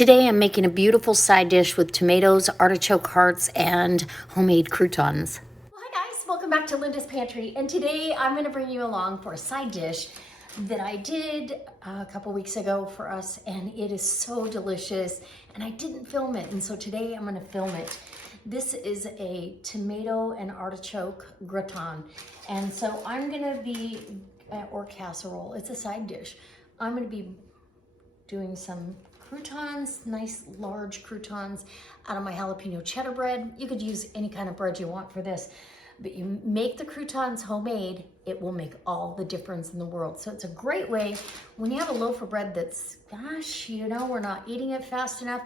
Today I'm making a beautiful side dish with tomatoes, artichoke hearts, and homemade croutons. Well, hi guys, welcome back to Linda's Pantry, and today I'm going to bring you along for a side dish that I did a couple weeks ago for us, and it is so delicious, and I didn't film it, and so today I'm going to film it. This is a tomato and artichoke gratin, and so I'm going to be, or casserole, it's a side dish. I'm going to be doing some croutons, nice large croutons out of my jalapeno cheddar bread. You could use any kind of bread you want for this, but you make the croutons homemade, it will make all the difference in the world. So it's a great way when you have a loaf of bread that's, gosh, you know, we're not eating it fast enough,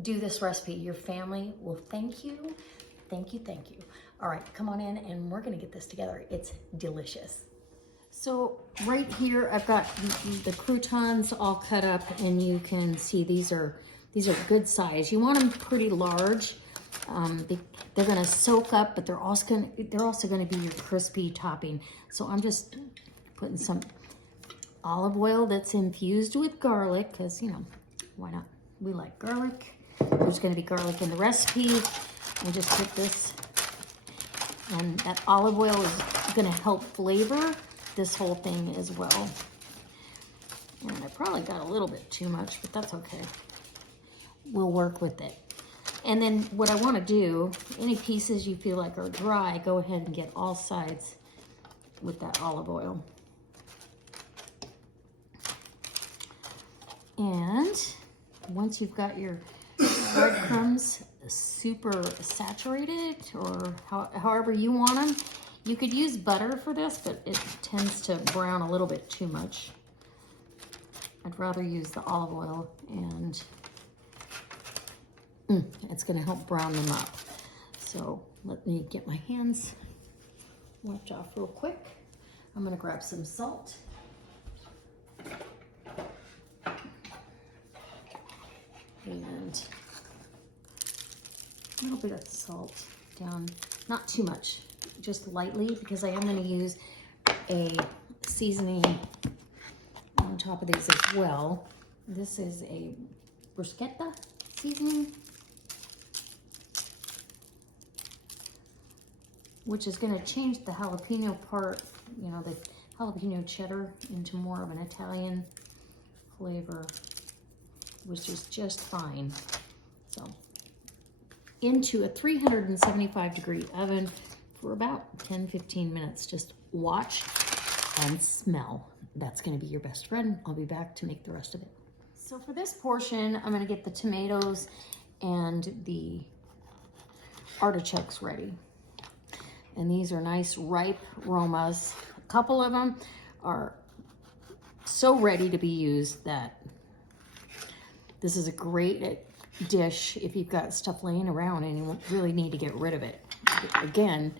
do this recipe. Your family will thank you. Thank you, thank you. All right, come on in and we're gonna get this together. It's delicious. So right here, I've got the croutons all cut up, and you can see these are good size. You want them pretty large. They're gonna soak up, but they're also gonna be your crispy topping. So I'm just putting some olive oil that's infused with garlic, because you know, why not? We like garlic. There's gonna be garlic in the recipe. I just put this, and that olive oil is gonna help flavor this whole thing as well. And I probably got a little bit too much, but that's okay. We'll work with it. And then what I want to do, any pieces you feel like are dry, go ahead and get all sides with that olive oil. And once you've got your breadcrumbs super saturated, or however you want them, you could use butter for this, but it tends to brown a little bit too much. I'd rather use the olive oil, and it's gonna help brown them up. So let me get my hands wiped off real quick. I'm gonna grab some salt. And a little bit of salt down, not too much. Just lightly, because I am going to use a seasoning on top of these as well. This is a bruschetta seasoning, which is going to change the jalapeno part, you know, the jalapeno cheddar into more of an Italian flavor, which is just fine. So into a 375 degree oven for about 10-15 minutes. Just watch and smell. That's gonna be your best friend. I'll be back to make the rest of it. So for this portion, I'm gonna get the tomatoes and the artichokes ready. And these are nice ripe romas. A couple of them are so ready to be used that this is a great dish if you've got stuff laying around and you really need to get rid of it. Again,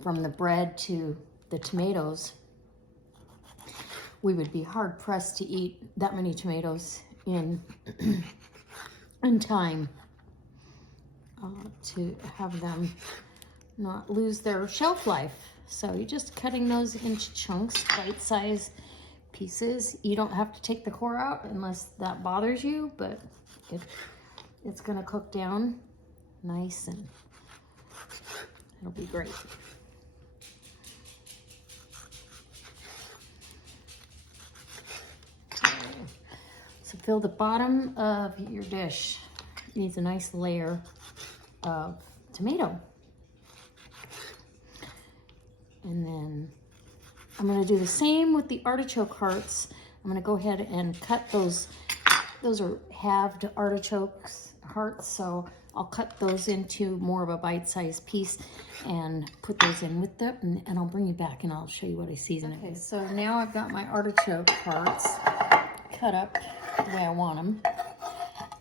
from the bread to the tomatoes, we would be hard pressed to eat that many tomatoes in time to have them not lose their shelf life. So you're just cutting those into chunks, bite-sized pieces. You don't have to take the core out unless that bothers you, but it's gonna cook down nice and it'll be great. So fill the bottom of your dish. It needs a nice layer of tomato. And then I'm gonna do the same with the artichoke hearts. I'm gonna go ahead and cut those. Those are halved artichokes hearts, so I'll cut those into more of a bite-sized piece and put those in with them, and I'll bring you back and I'll show you what I season it with. Okay, so now I've got my artichoke hearts cut up the way I want them.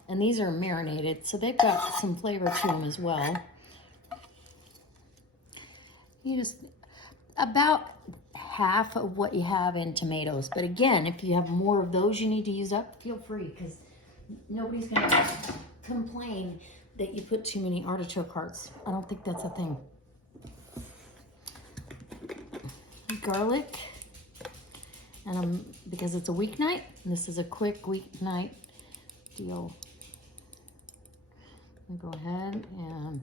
And these are marinated, so they've got some flavor to them as well. You just, about half of what you have in tomatoes. But again, if you have more of those you need to use up, feel free, because nobody's gonna complain that you put too many artichoke hearts. I don't think that's a thing. Garlic, and because it's a weeknight, and this is a quick weeknight deal. I'm gonna go ahead and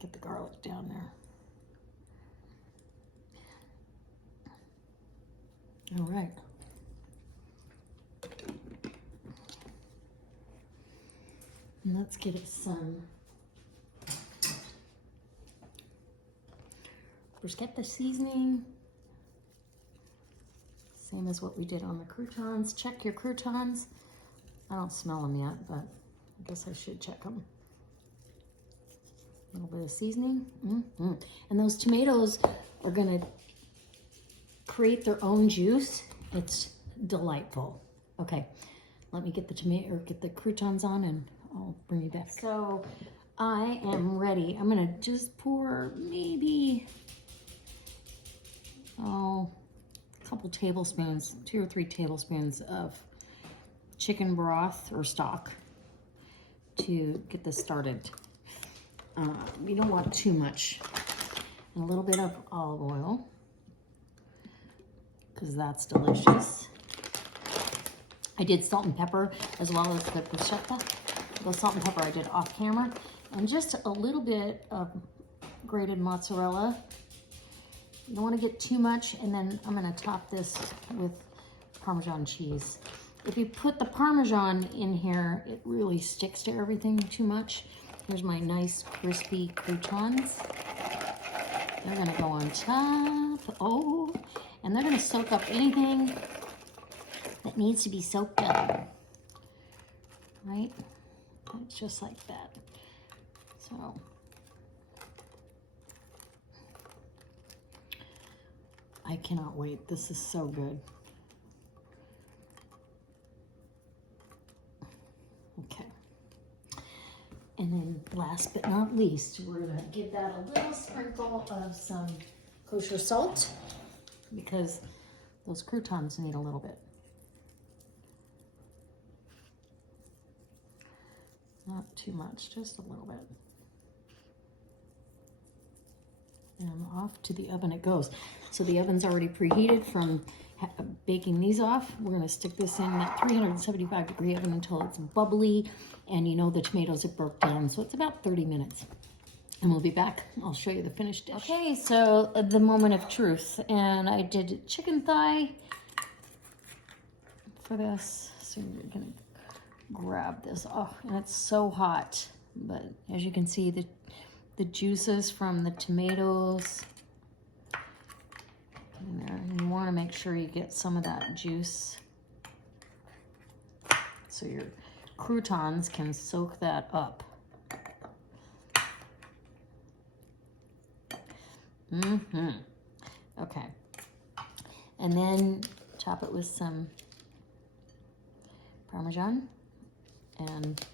get the garlic down there. All right. And let's get it some bruschetta seasoning. Same as what we did on the croutons. Check your croutons. I don't smell them yet, but I guess I should check them. A little bit of seasoning. And those tomatoes are gonna create their own juice. It's delightful. Okay, let me get the tomato or get the croutons on and I'll bring you back. So I am ready. I'm gonna just pour maybe, a couple tablespoons, 2 or 3 tablespoons of chicken broth or stock to get this started. You don't want too much. And a little bit of olive oil, because that's delicious. I did salt and pepper as well as the bruschetta. The salt and pepper I did off camera. And just a little bit of grated mozzarella. You don't want to get too much. And then I'm going to top this with Parmesan cheese. If you put the Parmesan in here, it really sticks to everything too much. Here's my nice crispy croutons. They're gonna go on top. Oh, and they're gonna soak up anything that needs to be soaked up. Right? It's just like that. So, I cannot wait. This is so good. Okay. And then last but not least, we're gonna give that a little sprinkle of some kosher salt because those croutons need a little bit. Not too much, just a little bit. And off to the oven it goes. So the oven's already preheated from baking these off. We're gonna stick this in that 375-degree oven until it's bubbly and you know the tomatoes have broke down. So it's about 30 minutes. And we'll be back. I'll show you the finished dish. Okay, so the moment of truth. And I did chicken thigh for this. So you're gonna grab this. Oh, and it's so hot. But as you can see, the juices from the tomatoes in there. And you want to make sure you get some of that juice so your croutons can soak that up. Okay. And then top it with some Parmesan. And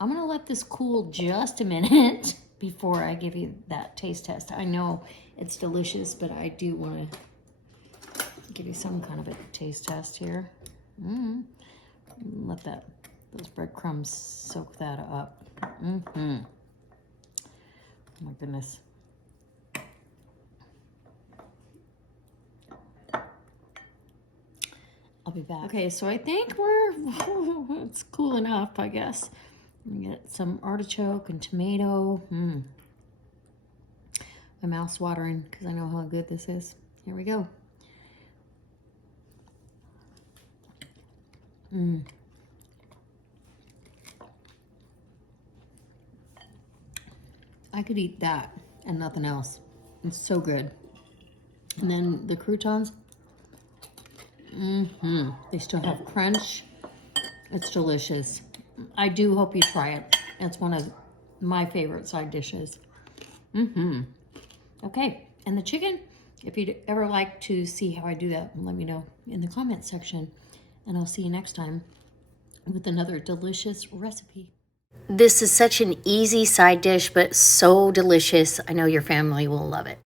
I'm going to let this cool just a minute before I give you that taste test. I know it's delicious, but I do want to give you some kind of a taste test here. Let those breadcrumbs soak that up. Oh my goodness. I'll be back. Okay, so I think it's cool enough, I guess. Get some artichoke and tomato. My mouth's watering because I know how good this is. Here we go. I could eat that and nothing else. It's so good. And then the croutons. They still have crunch. It's delicious. I do hope you try it. It's one of my favorite side dishes. Okay, and the chicken, if you'd ever like to see how I do that, let me know in the comment section. And I'll see you next time with another delicious recipe. This is such an easy side dish, but so delicious. I know your family will love it.